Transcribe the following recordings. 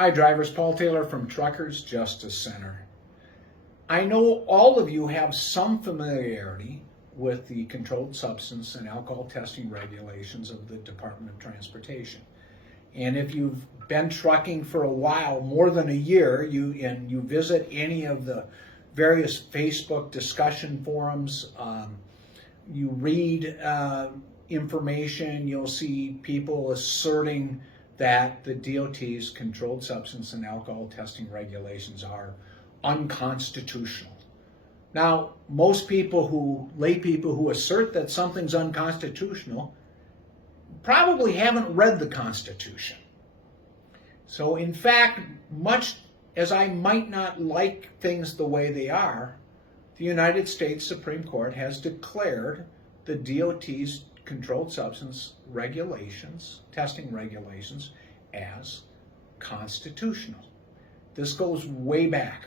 Hi drivers, Paul Taylor from Truckers Justice Center. I know all of you have some familiarity with the controlled substance and alcohol testing regulations of the Department of Transportation. And if you've been trucking for a while, more than a year, you visit any of the various Facebook discussion forums, you read information, you'll see people asserting that the DOT's controlled substance and alcohol testing regulations are unconstitutional. Now, most lay people who assert that something's unconstitutional probably haven't read the Constitution. So in fact, much as I might not like things the way they are, the United States Supreme Court has declared the DOT's controlled substance regulations, testing regulations, as constitutional. This goes way back.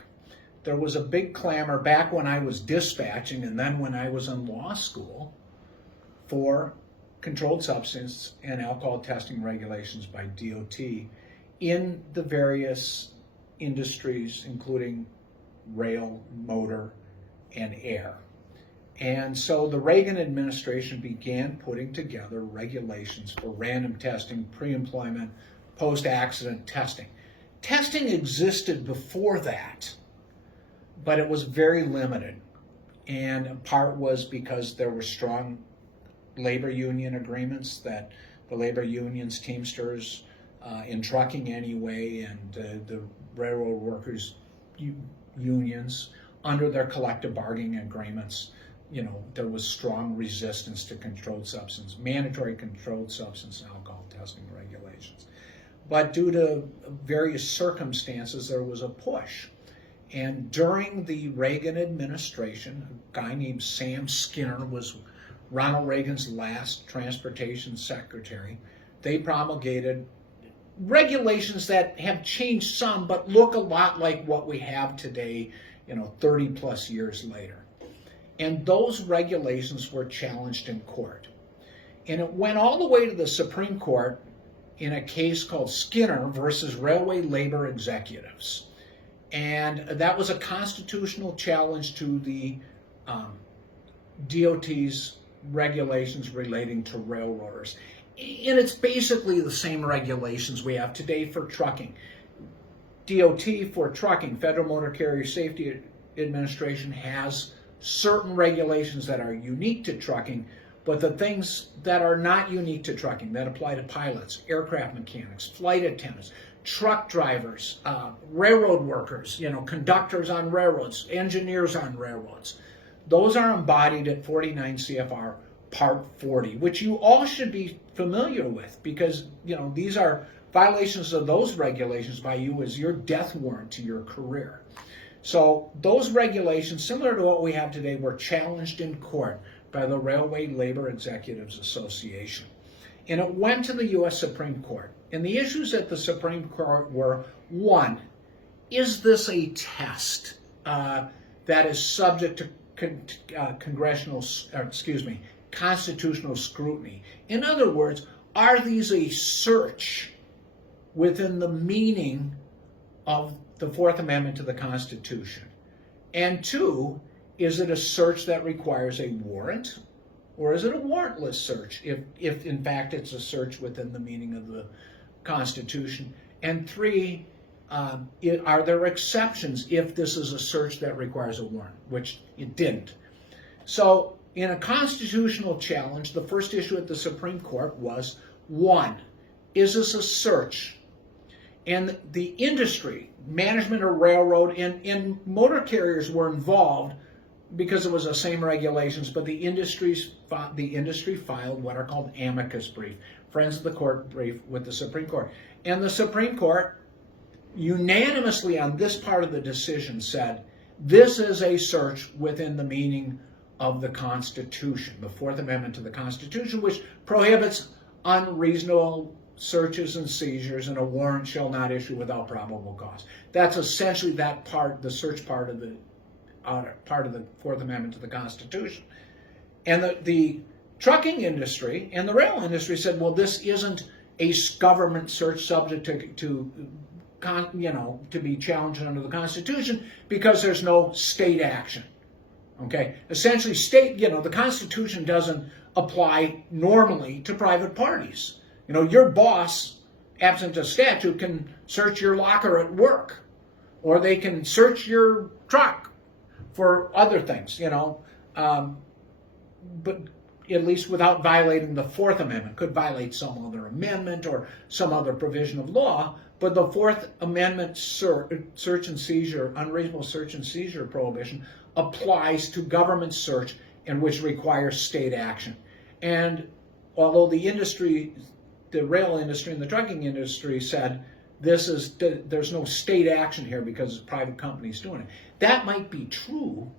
There was a big clamor back when I was dispatching and then when I was in law school for controlled substance and alcohol testing regulations by DOT in the various industries, including rail, motor, and air. And so the Reagan administration began putting together regulations for random testing, pre-employment, post-accident testing. Testing existed before that, but it was very limited. And in part was because there were strong labor union agreements that the labor unions, Teamsters, in trucking anyway, and the railroad workers unions, under their collective bargaining agreements, there was strong resistance to controlled substance, mandatory controlled substance and alcohol testing regulations. But due to various circumstances, there was a push. And during the Reagan administration, a guy named Sam Skinner was Ronald Reagan's last transportation secretary. They promulgated regulations that have changed some, but look a lot like what we have today, 30 plus years later. And those regulations were challenged in court. And it went all the way to the Supreme Court in a case called Skinner versus Railway Labor Executives. And that was a constitutional challenge to the DOT's regulations relating to railroaders. And it's basically the same regulations we have today for trucking. DOT for trucking, Federal Motor Carrier Safety Administration, has certain regulations that are unique to trucking, but the things that are not unique to trucking, that apply to pilots, aircraft mechanics, flight attendants, truck drivers, railroad workers, conductors on railroads, engineers on railroads, those are embodied at 49 CFR Part 40, which you all should be familiar with, because these are violations of those regulations by you as your death warrant to your career. So those regulations, similar to what we have today, were challenged in court by the Railway Labor Executives Association. And it went to the U.S. Supreme Court. And the issues at the Supreme Court were, one, is this a test that is subject to constitutional scrutiny? In other words, are these a search within the meaning of the Fourth Amendment to the Constitution? And two, is it a search that requires a warrant, or is it a warrantless search if in fact it's a search within the meaning of the Constitution? And three, are there exceptions if this is a search that requires a warrant, which it didn't. So in a constitutional challenge, the first issue at the Supreme Court was, one, is this a search? And the industry, management of railroad, and motor carriers were involved because it was the same regulations, but the industry filed what are called amicus brief, friends of the court brief, with the Supreme Court. And the Supreme Court unanimously on this part of the decision said, this is a search within the meaning of the Constitution, the Fourth Amendment to the Constitution, which prohibits unreasonable searches and seizures, and a warrant shall not issue without probable cause. That's essentially that part, the search part of the Fourth Amendment to the Constitution. And the trucking industry and the rail industry said, well, this isn't a government search subject to to be challenged under the Constitution because there's no state action. Okay, essentially, the Constitution doesn't apply normally to private parties. Your boss, absent a statute, can search your locker at work, or they can search your truck for other things. But at least without violating the Fourth Amendment. Could violate some other amendment or some other provision of law, but the Fourth Amendment search and seizure, unreasonable search and seizure prohibition applies to government search and which requires state action. And although the rail industry and the trucking industry said there's no state action here because it's private companies doing it, that might be true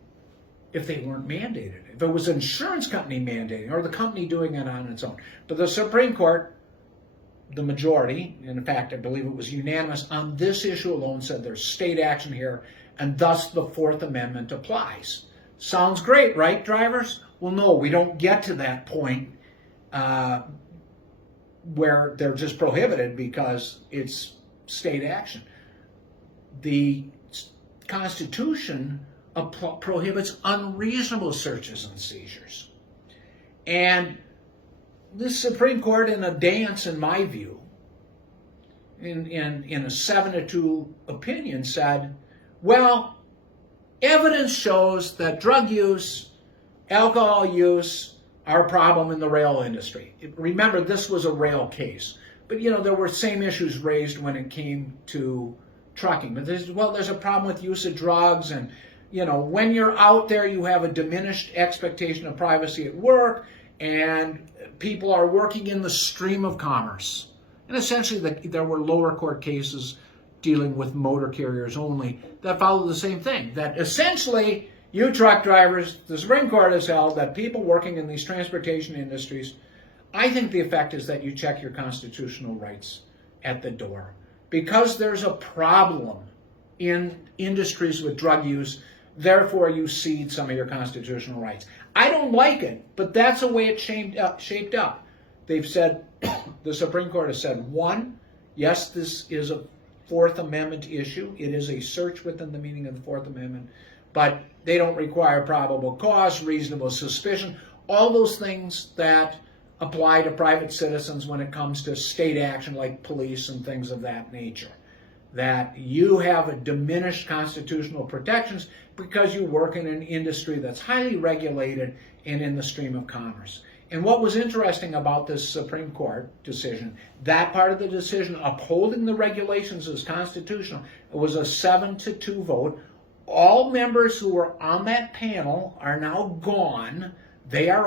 if they weren't mandated. If it was an insurance company mandating or the company doing it on its own. But the Supreme Court, the majority, in fact, I believe it was unanimous on this issue alone, said there's state action here, and thus the Fourth Amendment applies. Sounds great, right, drivers? Well, no, we don't get to that point where they're just prohibited because it's state action. The Constitution prohibits unreasonable searches and seizures. And the Supreme Court, in a dance, in my view, in a 7-2 opinion, said, well, evidence shows that drug use, alcohol use are a problem in the rail industry. Remember, this was a rail case. But, there were same issues raised when it came to trucking. But there's a problem with use of drugs, and when you're out there, you have a diminished expectation of privacy at work, and people are working in the stream of commerce. And essentially, there were lower court cases dealing with motor carriers only that follow the same thing. That essentially, you truck drivers, the Supreme Court has held that people working in these transportation industries, I think the effect is that you check your constitutional rights at the door. Because there's a problem in industries with drug use, therefore you cede some of your constitutional rights. I don't like it, but that's the way it's shaped up. They've said, the Supreme Court has said, one, yes, this is a Fourth Amendment issue. It is a search within the meaning of the Fourth Amendment, but they don't require probable cause, reasonable suspicion, all those things that apply to private citizens when it comes to state action like police and things of that nature. That you have a diminished constitutional protections because you work in an industry that's highly regulated and in the stream of commerce. And what was interesting about this Supreme Court decision, that part of the decision upholding the regulations as constitutional, it was a 7-2 vote. All members who were on that panel are now gone. They're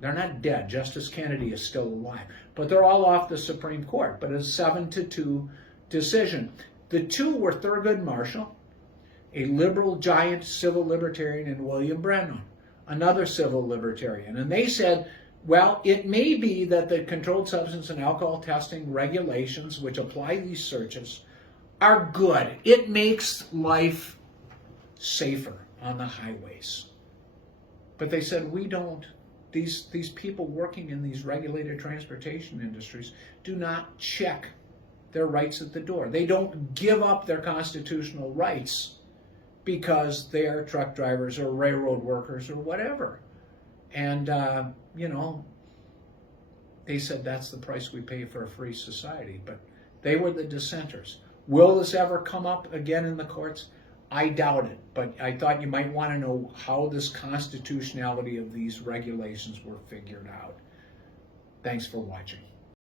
not dead. Justice Kennedy is still alive. But they're all off the Supreme Court. But it's a 7-2 decision. The two were Thurgood Marshall, a liberal giant civil libertarian, and William Brennan, another civil libertarian. And they said, well, it may be that the controlled substance and alcohol testing regulations which apply these searches are good. It makes life safer on the highways. But they said, we don't. These people working in these regulated transportation industries do not check their rights at the door. They don't give up their constitutional rights because they are truck drivers or railroad workers or whatever. And, they said that's the price we pay for a free society. But they were the dissenters. Will this ever come up again in the courts? I doubt it. But I thought you might want to know how this constitutionality of these regulations were figured out. Thanks for watching.